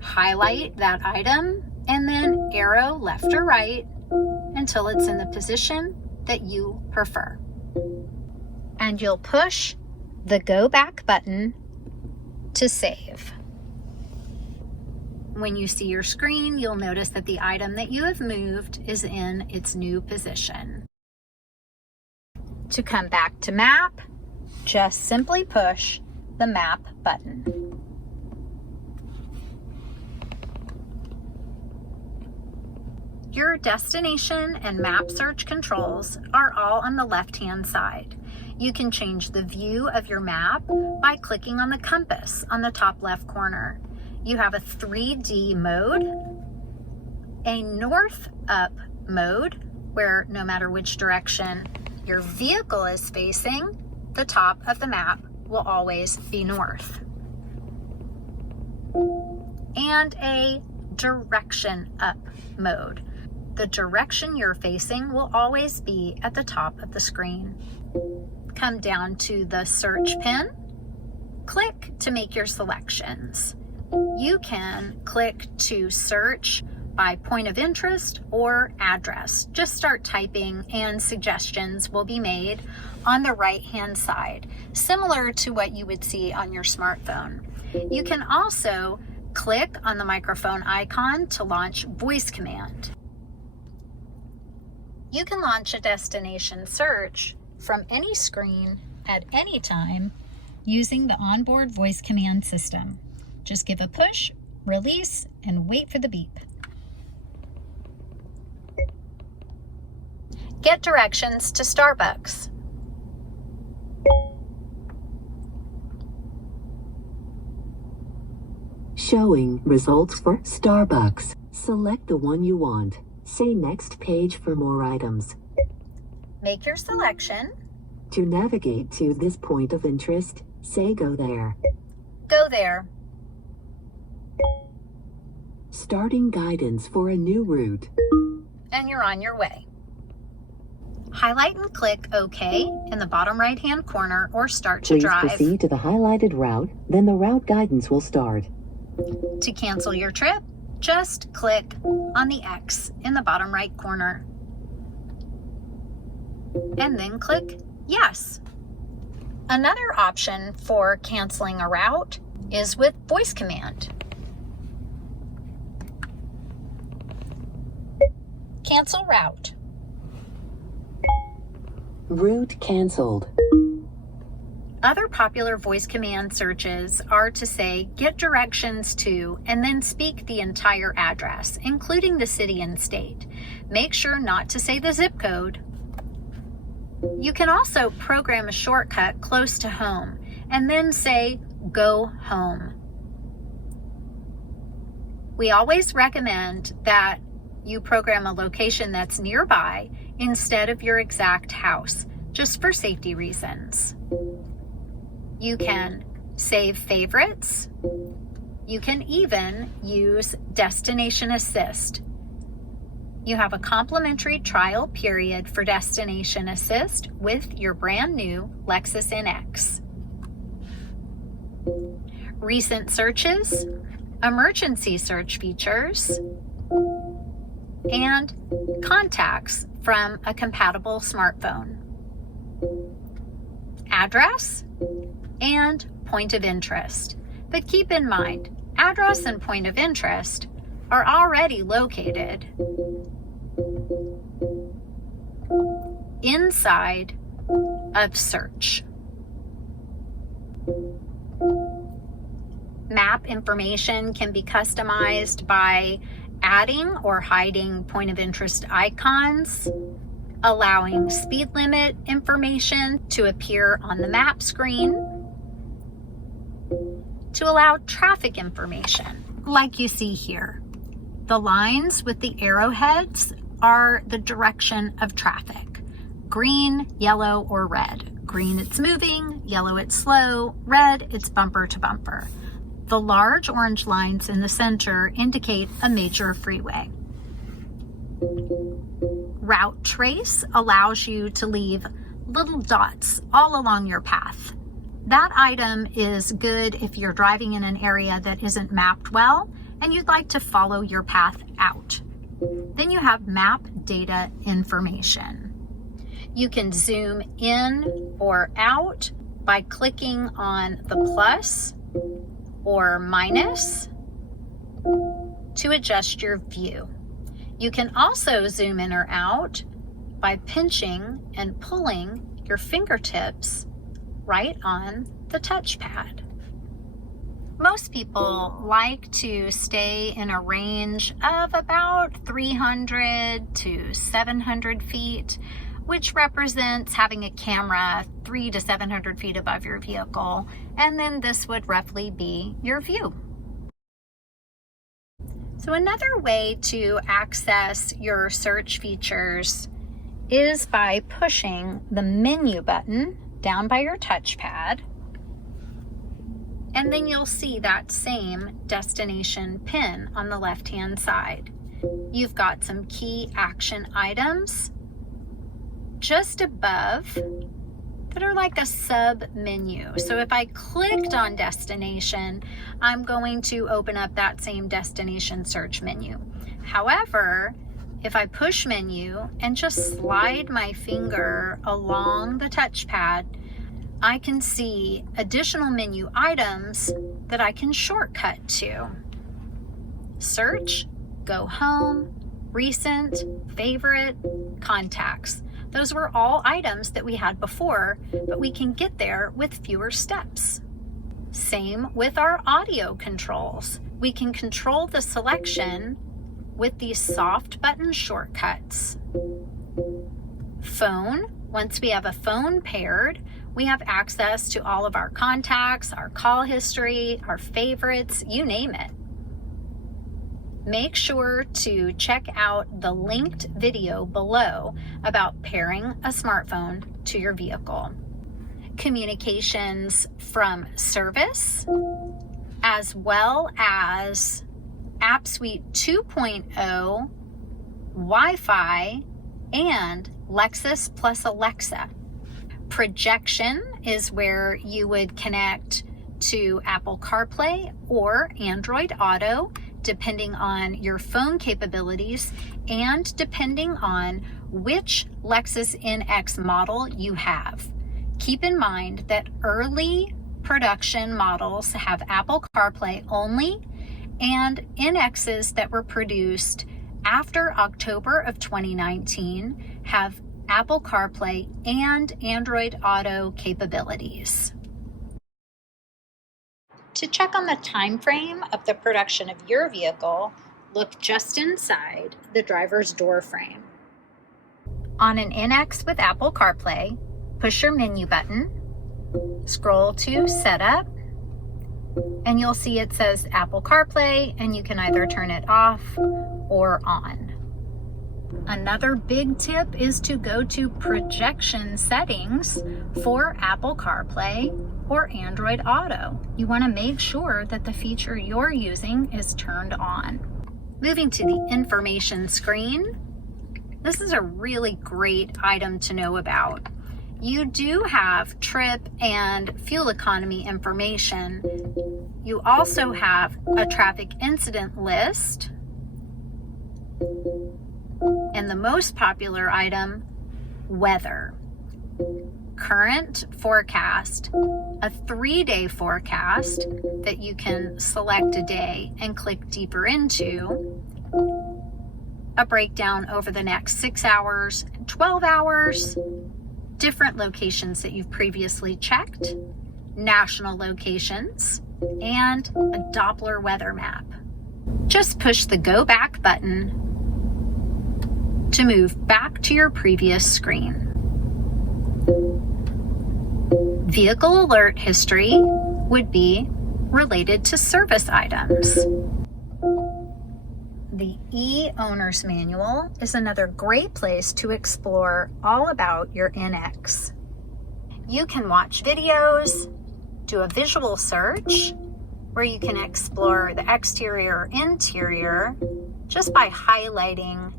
Highlight that item and then arrow left or right until it's in the position that you prefer. And you'll push the Go Back button to save. When you see your screen, you'll notice that the item that you have moved is in its new position. To come back to map, just simply push the map button. Your destination and map search controls are all on the left-hand side. You can change the view of your map by clicking on the compass on the top left corner. You have a 3D mode, a north-up mode, where no matter which direction your vehicle is facing, the top of the map will always be north. And a direction up mode. The direction you're facing will always be at the top of the screen. Come down to the search pin, click to make your selections. You can click to search by point of interest or address. Just start typing and suggestions will be made on the right-hand side, similar to what you would see on your smartphone. You can also click on the microphone icon to launch voice command. You can launch a destination search from any screen at any time using the onboard voice command system. Just give a push, release, and wait for the beep. Get directions to Starbucks. Showing results for Starbucks. Select the one you want. Say next page for more items. Make your selection. To navigate to this point of interest, say go there. Go there. Starting guidance for a new route. And you're on your way. Highlight and click OK in the bottom right-hand corner or start to drive. Please proceed to the highlighted route, then the route guidance will start. To cancel your trip, just click on the X in the bottom right corner. And then click Yes. Another option for canceling a route is with voice command. Cancel route. Route canceled. Other popular voice command searches are to say, get directions to, and then speak the entire address, including the city and state. Make sure not to say the zip code. You can also program a shortcut close to home, and then say, go home. We always recommend that you program a location that's nearby instead of your exact house, just for safety reasons. You can save favorites. You can even use Destination Assist. You have a complimentary trial period for Destination Assist with your brand new Lexus NX. Recent searches, emergency search features, and contacts from a compatible smartphone. Address and point of interest. But keep in mind, address and point of interest are already located inside of search. Map information can be customized by adding or hiding point of interest icons, allowing speed limit information to appear on the map screen, to allow traffic information, like you see here. The lines with the arrowheads are the direction of traffic. Green, yellow, or red. Green, it's moving. Yellow, it's slow. Red, it's bumper to bumper. The large orange lines in the center indicate a major freeway. Route trace allows you to leave little dots all along your path. That item is good if you're driving in an area that isn't mapped well and you'd like to follow your path out. Then you have map data information. You can zoom in or out by clicking on the plus or minus to adjust your view. You can also zoom in or out by pinching and pulling your fingertips right on the touchpad. Most people like to stay in a range of about 300 to 700 feet, which represents having a camera 300 to 700 feet above your vehicle, and then this would roughly be your view. So another way to access your search features is by pushing the menu button down by your touchpad, and then you'll see that same destination pin on the left-hand side. You've got some key action items just above that are like a sub menu. So if I clicked on destination, I'm going to open up that same destination search menu. However, if I push menu and just slide my finger along the touchpad, I can see additional menu items that I can shortcut to. Search, go home, recent, favorite, contacts. Those were all items that we had before, but we can get there with fewer steps. Same with our audio controls. We can control the selection with these soft button shortcuts. Phone, once we have a phone paired, we have access to all of our contacts, our call history, our favorites, you name it. Make sure to check out the linked video below about pairing a smartphone to your vehicle. Communications from service, as well as App Suite 2.0, Wi-Fi, and Lexus plus Alexa. Projection is where you would connect to Apple CarPlay or Android Auto, depending on your phone capabilities and depending on which Lexus NX model you have. Keep in mind that early production models have Apple CarPlay only, and NXs that were produced after October of 2019 have Apple CarPlay and Android Auto capabilities. To check on the time frame of the production of your vehicle, look just inside the driver's door frame. On an NX with Apple CarPlay, push your menu button, scroll to Setup, and you'll see it says Apple CarPlay, and you can either turn it off or on. Another big tip is to go to projection settings for Apple CarPlay or Android Auto. You want to make sure that the feature you're using is turned on. Moving to the information screen, this is a really great item to know about. You do have trip and fuel economy information. You also have a traffic incident list, and the most popular item, weather. Current forecast, a 3-day forecast that you can select a day and click deeper into, a breakdown over the next 6 hours, 12 hours, different locations that you've previously checked, national locations, and a Doppler weather map. Just push the Go Back button to move back to your previous screen. Vehicle alert history would be related to service items. The e-Owner's Manual is another great place to explore all about your NX. You can watch videos, do a visual search, where you can explore the exterior or interior just by highlighting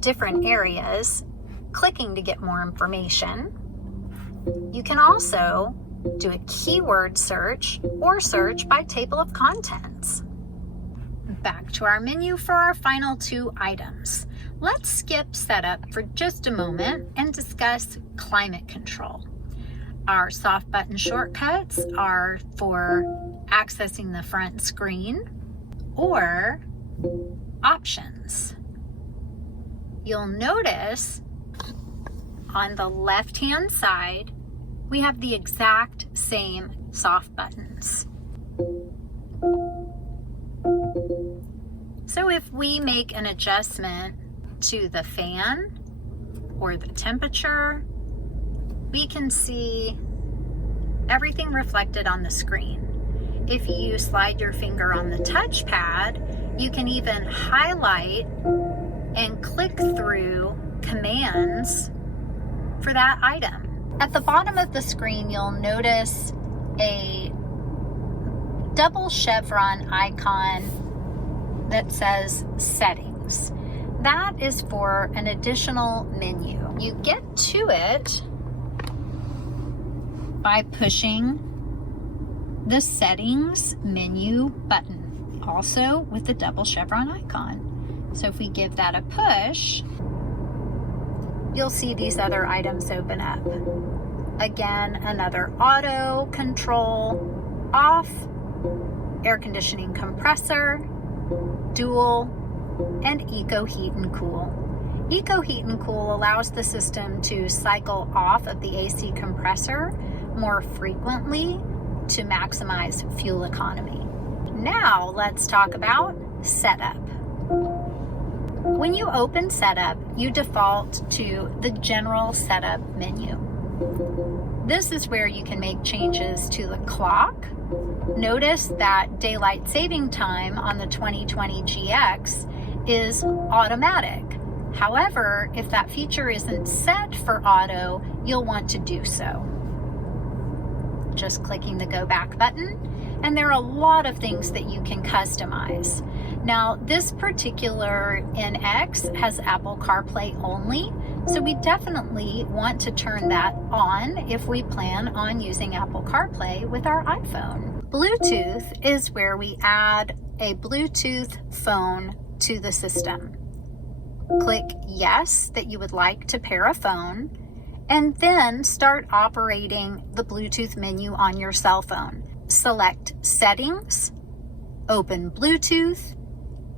different areas, clicking to get more information. You can also do a keyword search or search by table of contents. Back to our menu for our final 2 items. Let's skip setup for just a moment and discuss climate control. Our soft button shortcuts are for accessing the front screen or options. You'll notice on the left-hand side, we have the exact same soft buttons. So if we make an adjustment to the fan or the temperature, we can see everything reflected on the screen. If you slide your finger on the touchpad, you can even highlight and click through commands for that item. At the bottom of the screen, you'll notice a double chevron icon that says Settings. That is for an additional menu. You get to it by pushing the Settings menu button, also with the double chevron icon. So if we give that a push, you'll see these other items open up. Again, another auto control off, air conditioning compressor, dual, and Eco Heat and Cool. Eco Heat and Cool allows the system to cycle off of the AC compressor more frequently to maximize fuel economy. Now let's talk about setup. When you open setup, you default to the general setup menu. This is where you can make changes to the clock. Notice that daylight saving time on the 2020 GX is automatic. However, if that feature isn't set for auto, you'll want to do so. Just clicking the Go Back button, and there are a lot of things that you can customize. Now, this particular NX has Apple CarPlay only, so we definitely want to turn that on if we plan on using Apple CarPlay with our iPhone. Bluetooth is where we add a Bluetooth phone to the system. Click yes that you would like to pair a phone, and then start operating the Bluetooth menu on your cell phone. Select Settings, open Bluetooth,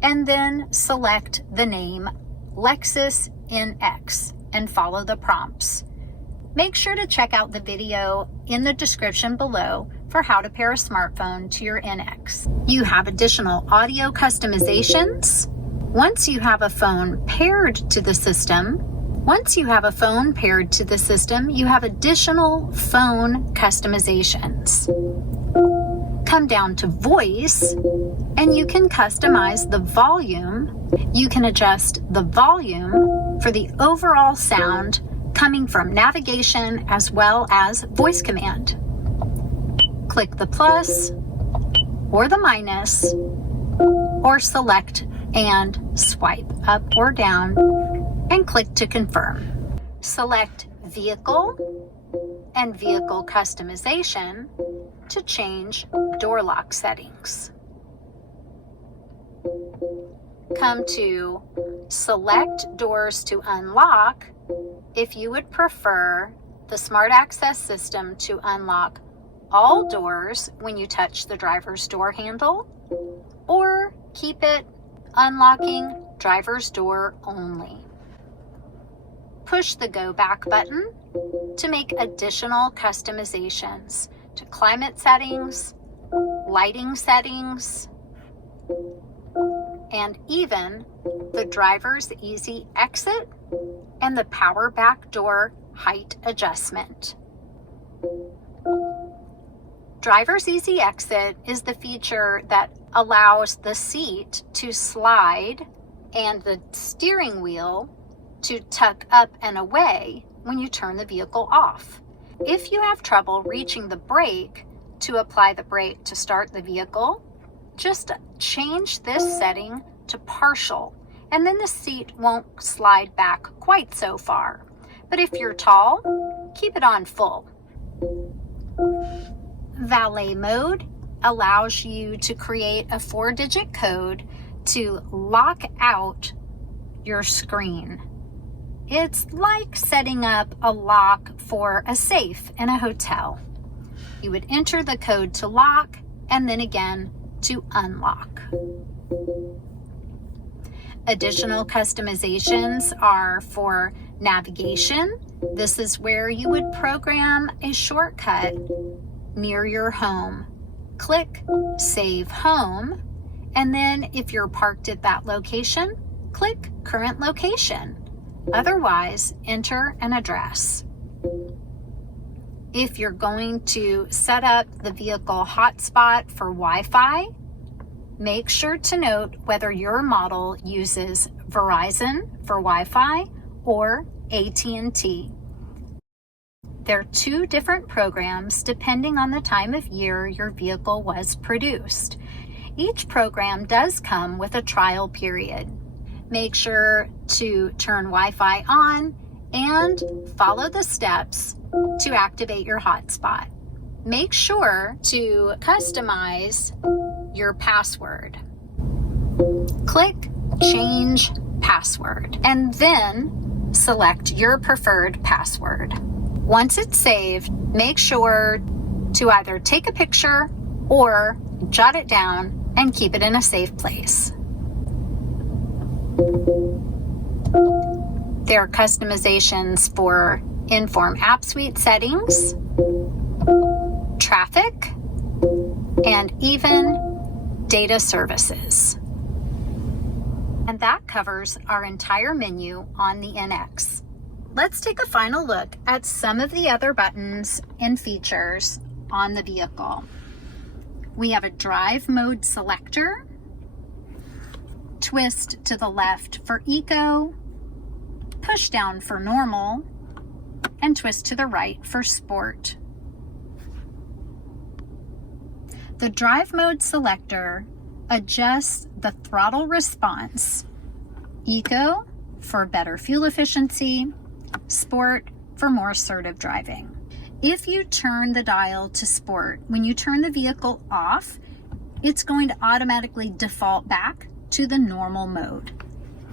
and then select the name Lexus NX and follow the prompts. Make sure to check out the video in the description below for how to pair a smartphone to your NX. You have additional audio customizations. Once you have a phone paired to the system, you have additional phone customizations. Come down to voice, and you can customize the volume. You can adjust the volume for the overall sound coming from navigation as well as voice command. Click the plus or the minus, or select and swipe up or down and click to confirm. Select Vehicle and Vehicle Customization to change door lock settings. Come to Select Doors to Unlock if you would prefer the Smart Access system to unlock all doors when you touch the driver's door handle, or keep it unlocking driver's door only. Push the Go Back button to make additional customizations to climate settings, lighting settings, and even the driver's easy exit and the power back door height adjustment. Driver's easy exit is the feature that allows the seat to slide and the steering wheel to tuck up and away when you turn the vehicle off. If you have trouble reaching the brake to apply the brake to start the vehicle, just change this setting to partial, and then the seat won't slide back quite so far. But if you're tall, keep it on full. Valet mode allows you to create a 4-digit code to lock out your screen. It's like setting up a lock for a safe in a hotel. You would enter the code to lock and then again to unlock. Additional customizations are for navigation. This is where you would program a shortcut near your home. Click Save Home, and then if you're parked at that location, click Current Location. Otherwise, enter an address. If you're going to set up the vehicle hotspot for Wi-Fi, make sure to note whether your model uses Verizon for Wi-Fi or AT&T. They're two different programs depending on the time of year your vehicle was produced. Each program does come with a trial period. Make sure to turn Wi-Fi on and follow the steps to activate your hotspot. Make sure to customize your password. Click Change Password and then select your preferred password. Once it's saved, make sure to either take a picture or jot it down and keep it in a safe place. There are customizations for Enform App Suite settings, traffic, and even data services. And that covers our entire menu on the NX. Let's take a final look at some of the other buttons and features on the vehicle. We have a drive mode selector, twist to the left for eco, push down for normal, and twist to the right for sport. The drive mode selector adjusts the throttle response. Eco for better fuel efficiency, sport for more assertive driving. If you turn the dial to sport, when you turn the vehicle off, it's going to automatically default back to the normal mode.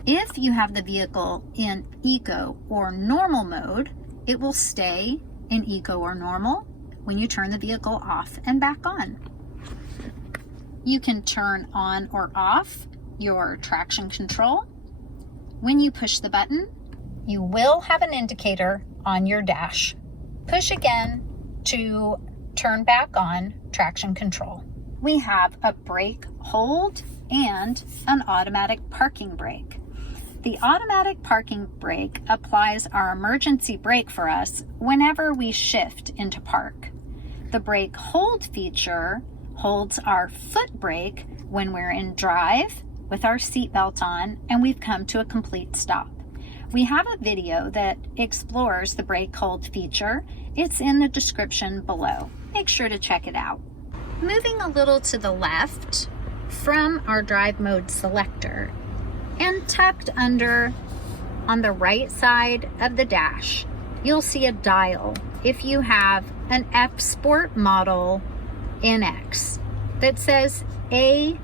If you have the vehicle in eco or normal mode, it will stay in eco or normal when you turn the vehicle off and back on. You can turn on or off your traction control. When you push the button, you will have an indicator on your dash. Push again to turn back on traction control. We have a brake hold and an automatic parking brake. The automatic parking brake applies our emergency brake for us whenever we shift into park. The brake hold feature holds our foot brake when we're in drive with our seatbelt on and we've come to a complete stop. We have a video that explores the brake hold feature. It's in the description below. Make sure to check it out. Moving a little to the left from our drive mode selector and tucked under on the right side of the dash, you'll see a dial if you have an F Sport model NX that says ASC,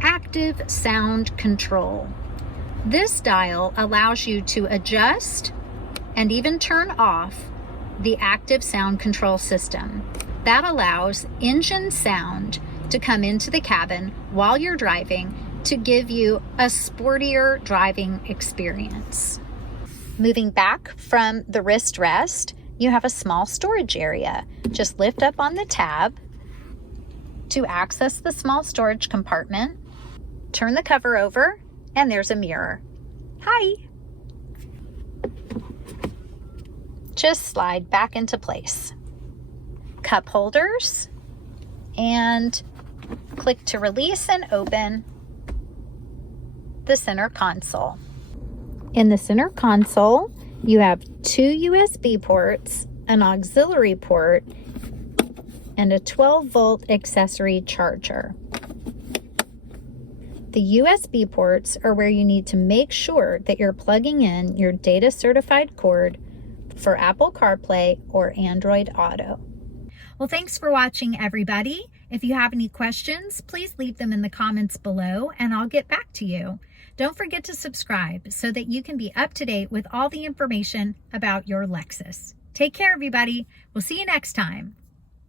Active Sound Control. This dial allows you to adjust and even turn off the active sound control system. That allows engine sound to come into the cabin while you're driving to give you a sportier driving experience. Moving back from the wrist rest, you have a small storage area. Just lift up on the tab to access the small storage compartment. Turn the cover over, and there's a mirror. Hi! Just slide back into place. Cup holders, and click to release and open the center console. In the center console, you have 2 USB ports, an auxiliary port, and a 12-volt accessory charger. The USB ports are where you need to make sure that you're plugging in your data certified cord for Apple CarPlay or Android Auto. Well, thanks for watching, everybody. If you have any questions, please leave them in the comments below and I'll get back to you. Don't forget to subscribe so that you can be up to date with all the information about your Lexus. Take care, everybody. We'll see you next time.